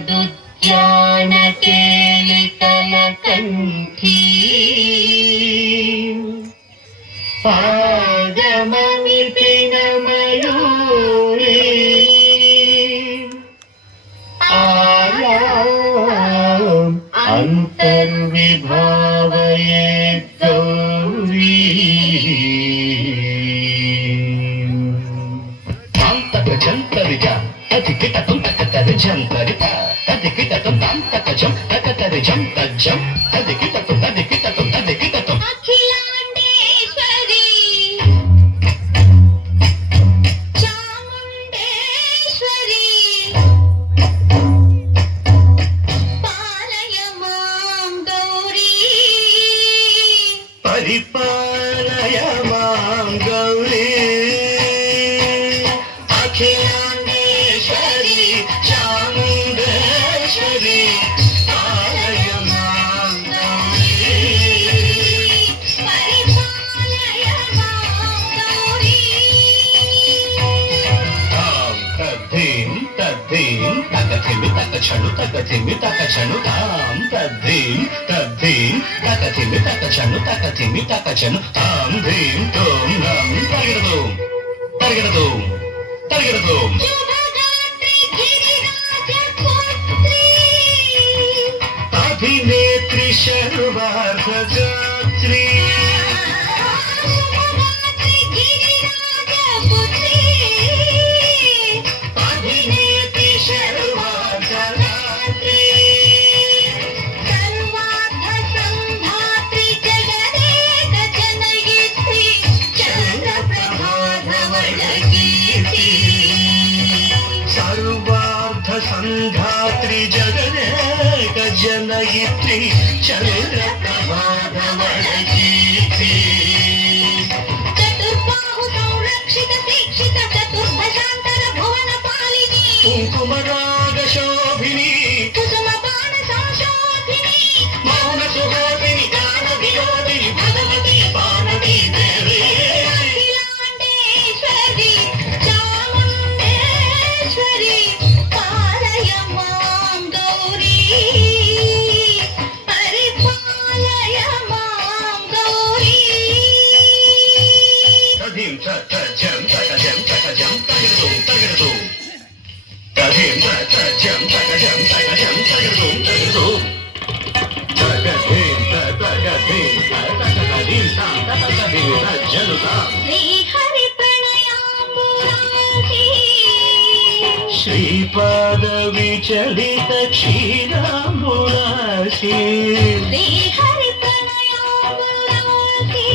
उपनिषदुद्यान केलिकल कंठी पागम विपिन मयूरी आयाम अंतर्विभावये गौरी जंतरिता तदिकित तुम तकतर जंतरिता तदिकित तुम ताम तक जम तकतर जम तजम तदिकित तुम तदिकित तुम तदिकित तुम अखिलांडेश्वरी चामुंडेश्वरी पालय मां गौरी परिपालय मां गौरी अखिलांडेश्वरी चामुंडेश्वरी पालय मां गौरी परिपालय मां गौरी ताम तद्धीम तद्धीम तकथिमि तकछनु तकथिमि तकछनु ताम तद्धीम तद्धीम तकथिमि तकछनु तकथिमि तकछनु ताम धीम तोम नम तगिरदोम तगिरदोम तगिरदोम शुभगात्री गिरिराज पुत्री अभिनेत्री सर्वार्थगात्री शुभगात्री गिरिराज पुत्री अभिनेत्री सर्वार्थगात्री सर्वार्थ संधात्री जगदेक जनयित्री चन्द्रप्रभाधवलकीर्ति सर्वार्थ संधात्री जगदेक जनयित्री चन्द्रप्रभाधवलकीर्ति चतुर्बाहु संरक्षित शिक्षित चतुर्भुजान्तर भुवन पालिनी कुङ्कुमराग शोभिनी कुसुमपान संशोभिनी मौन सुहासिनी गान विनोदिनी भगवती पार्वती देवी अखिलांडेश्वरी चामुंडेश्वरी पालय मां गौरी परिपालय मां गौरी तधीं तजं तकजं तकजं तगिरदों तगिरदों तधीं तजं तकजं तकजं तगिरदों तगिरदों तगधीं तगधीं तगधीं तां तगधीं तज्जनुतां श्री हरि प्रणयाम्बुरासी श्रीपाद विचलित क्षीराम्बुराशि श्री हरि प्रणयाम्बुरासी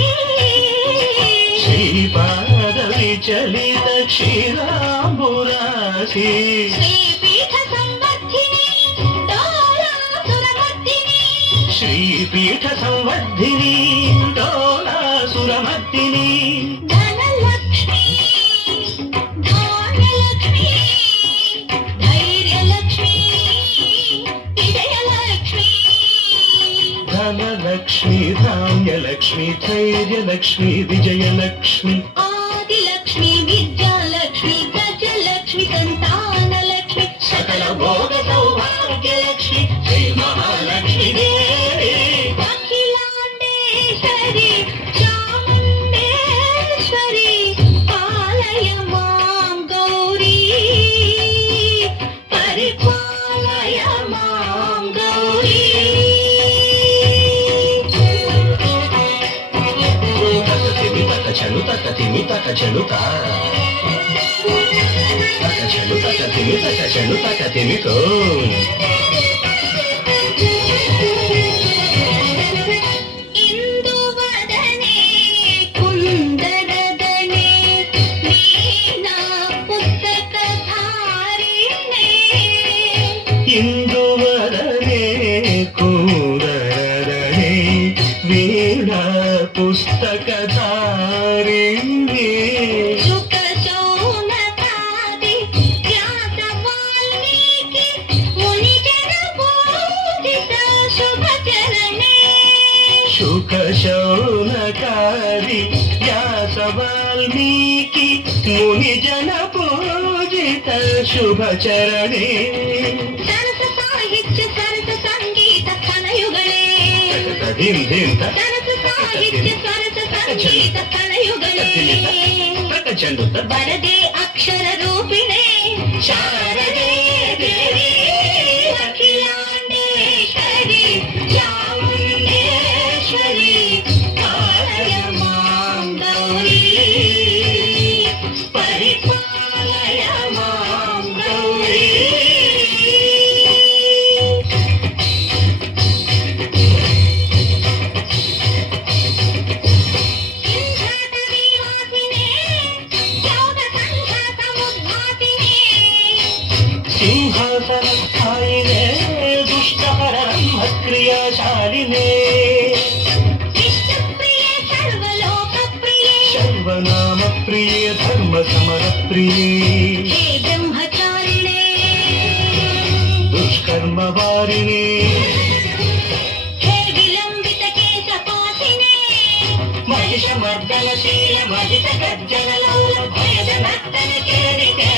श्रीपाद विचलित क्षीराम्बुराशि श्रीपीठ संवर्धिनी डोलासुरमर्दिनी श्रीपीठ संवर्धिनी डोलासुरमर्दिनी धनलक्ष्मी धान्यलक्ष्मी धैर्यलक्ष्मी विजयलक्ष्मी धनलक्ष्मी धान्यलक्ष्मी धैर्यलक्ष्मी विजयलक्ष्मी आदिलक्ष्मी विद्यालक्ष्मी गजलक्ष्मी संतानलक्ष्मी सकल भोग सौभाग्यलक्ष्मी श्री महालक्ष्मी देवी अखिलांडेश्वरी चामुंडेश्वरी पालय मां गौरी परिपालय मां गौरी तकथिमि तकछनु तकथिमि तकछनु ता तकछनु तकथिमि तकछनु तकथिमि तोम इंदुवदने कुंदरदने वीणा पुस्तकधारिणे इंदुवदने कुंदरदने वीणा पुस्तकधारिणी शुक शौनकादि व्यास वाल्मीकि मुनिजन पूजित शुभचरणे शुक शौनकारि व्यास वाल्मीकि मुनिजन ಶುಭಚರಣೆ ಸರಸ ಸಾಹಿತ್ಯ ಸರಸ ಸಂಗೀತ ಕಲಯುಗಳೇ ಧೀಮ್ ಧೀಮ್ ಸರಸ ಸಾಹಿತ್ಯ ಸರಸ ಸಂಗೀತ ಕಲಯುಗಳೇ ಚೆಂಡು ಬರದೆ ಅಕ್ಷರ ರೂಪಿಣೆ ಶಾರದೆ ದೇವಿ ಅಖಿಲಾಂಡೇಶ್ವರಿ ಚಾಮುಂಡೇಶ್ವರಿ ಕಾಳಯ ಮಾಂ ಗೌರಿ ಪರಿಪಾಲಯ ಮಾಂ ಗೌರಿ ಸಿಂಹಾಸನ ಸ್ಥಾಯಿನೇ ದುಷ್ಟಹರ ಕ್ರಿಯಾಶಾಲಿನೇ ವಿಷ್ಣುಪ್ರಿಯೆ ಸರ್ವಲೋಕಪ್ರಿಯೆ ಸರ್ವನಾಮ ಪ್ರಿಯೇ ಧರ್ಮ ಸಮರ ಪ್ರಿಯೇ ಹೇ ಬ್ರಹ್ಮಚಾರಿಣೆ ದುಷ್ಕರ್ಮ ವಾರಿಣೇ ಹೇ ವಿಲಂಬಿತ ಕೇಶಪಾಸಿನೇ ಮಹಿಷ ಮರ್ದನಶೀಲ ಮಹಿಷ ಗರ್ಜನ ಲೌಲ ಭಯದ ನರ್ತನ ಕೇಳಿದೆ